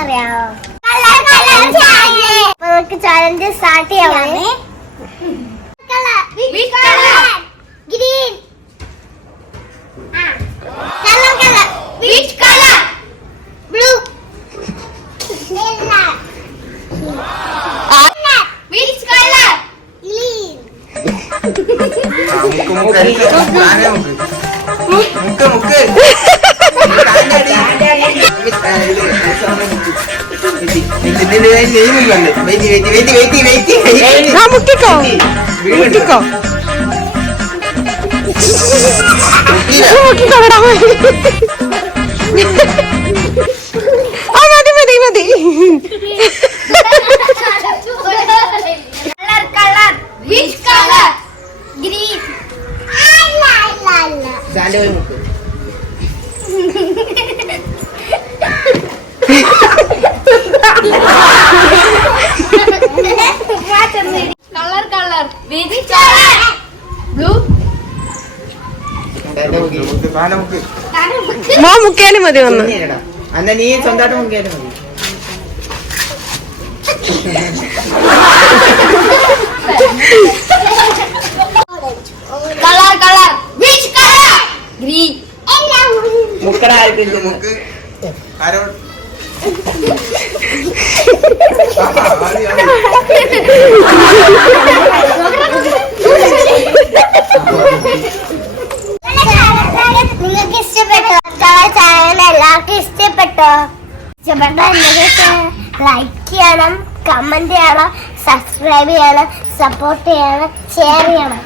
അറിയാമോ? നമുക്ക് challenge start ചെയ്യാമേ. Green. Blue. മുക്കിയാലും മതി വന്ന് അന്ന നീ സ്വന്തമായിട്ട് മുക്കിയാലും മതി. മുക്കട ആയിട്ടില്ല മുക്ക് നിങ്ങൾക്ക് ഇഷ്ടപ്പെട്ടോ? ചാനൽ എല്ലാവർക്കും ഇഷ്ടപ്പെട്ടോ? ലൈക്ക് ചെയ്യണം, കമന്റ് ചെയ്യണം, സബ്സ്ക്രൈബ് ചെയ്യണം, സപ്പോർട്ട് ചെയ്യണം, ഷെയർ ചെയ്യണം.